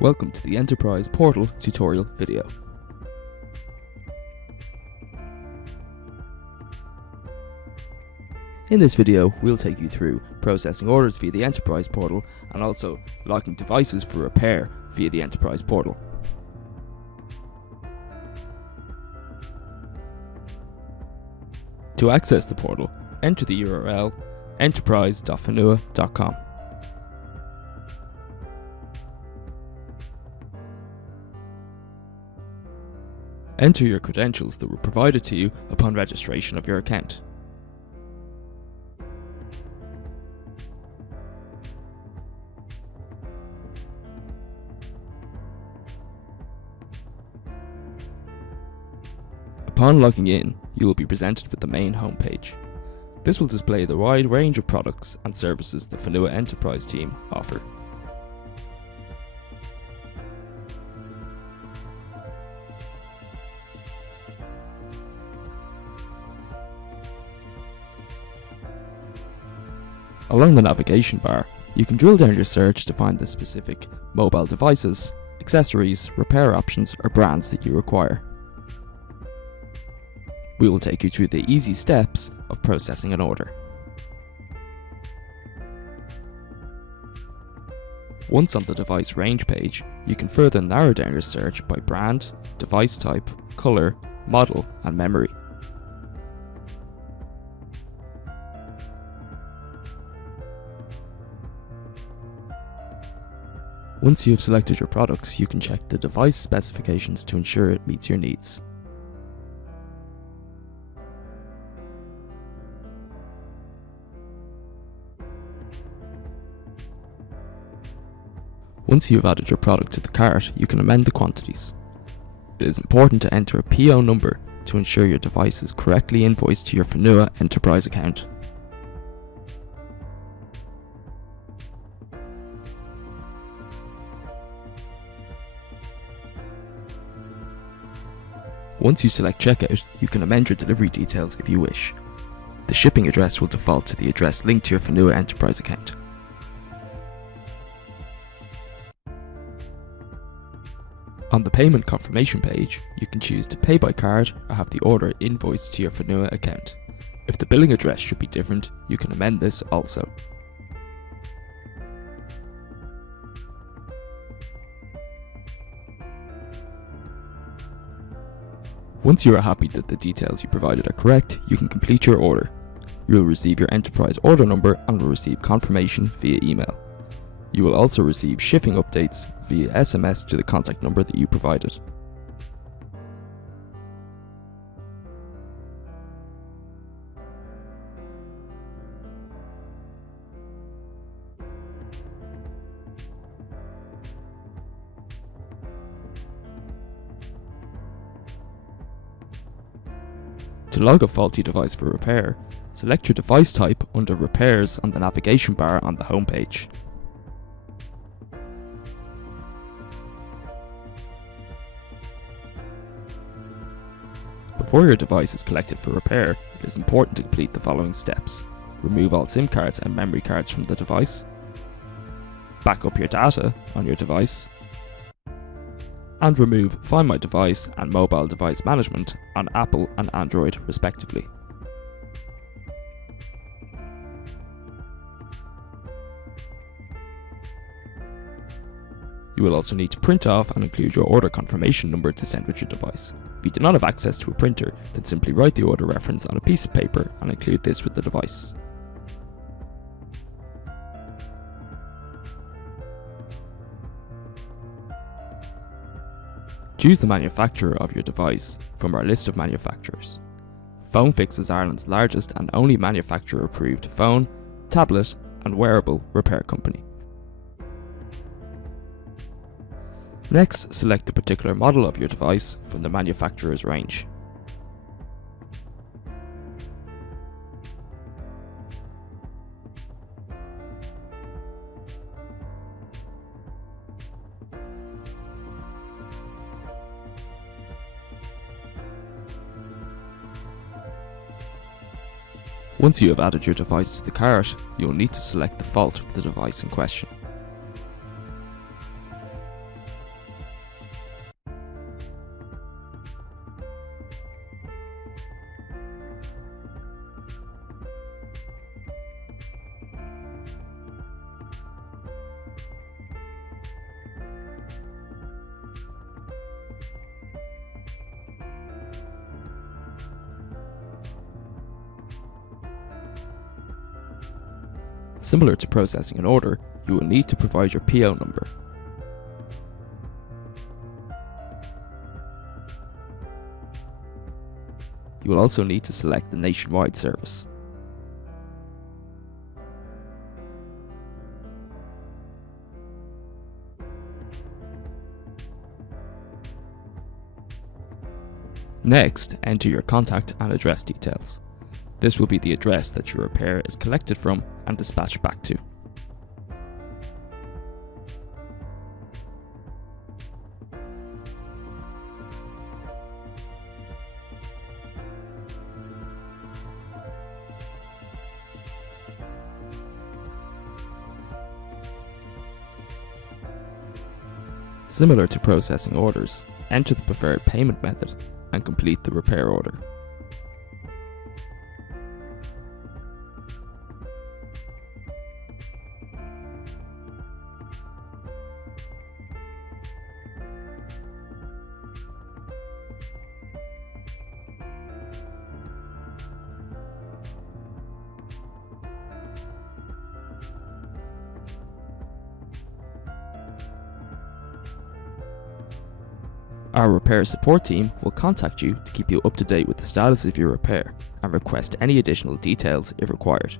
Welcome to the Enterprise Portal tutorial video. In this video, we'll take you through processing orders via the Enterprise Portal and also logging devices for repair via the Enterprise Portal. To access the portal, enter the URL enterprise.fónua.com. Enter your credentials that were provided to you upon registration of your account. Upon logging in, you will be presented with the main homepage. This will display the wide range of products and services the Fónua Enterprise team offer. Along the navigation bar, you can drill down your search to find the specific mobile devices, accessories, repair options or brands that you require. We will take you through the easy steps of processing an order. Once on the device range page, you can further narrow down your search by brand, device type, color, model and memory. Once you have selected your products, you can check the device specifications to ensure it meets your needs. Once you have added your product to the cart, you can amend the quantities. It is important to enter a PO number to ensure your device is correctly invoiced to your Fónua Enterprise account. Once you select checkout, you can amend your delivery details if you wish. The shipping address will default to the address linked to your Fónua Enterprise account. On the payment confirmation page, you can choose to pay by card or have the order invoiced to your Fónua account. If the billing address should be different, you can amend this also. Once you are happy that the details you provided are correct, you can complete your order. You will receive your enterprise order number and will receive confirmation via email. You will also receive shipping updates via SMS to the contact number that you provided. To log a faulty device for repair, select your device type under Repairs on the navigation bar on the home page. Before your device is collected for repair, it is important to complete the following steps. Remove all SIM cards and memory cards from the device, back up your data on your device, and remove Find My Device and Mobile Device Management on Apple and Android respectively. You will also need to print off and include your order confirmation number to send with your device. If you do not have access to a printer, then simply write the order reference on a piece of paper and include this with the device. Choose the manufacturer of your device from our list of manufacturers. PhoneFix is Ireland's largest and only manufacturer-approved phone, tablet and wearable repair company. Next, select the particular model of your device from the manufacturer's range. Once you have added your device to the cart, you will need to select the fault with the device in question. Similar to processing an order, you will need to provide your PO number. You will also need to select the nationwide service. Next, enter your contact and address details. This will be the address that your repair is collected from and dispatched back to. Similar to processing orders, enter the preferred payment method and complete the repair order. Our repair support team will contact you to keep you up to date with the status of your repair and request any additional details if required.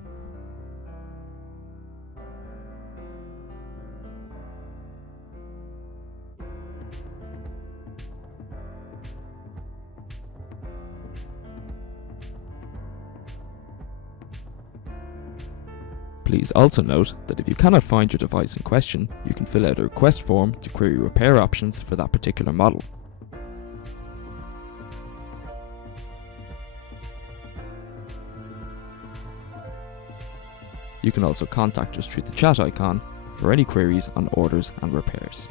Please also note that if you cannot find your device in question, you can fill out a request form to query repair options for that particular model. You can also contact us through the chat icon for any queries on orders and repairs.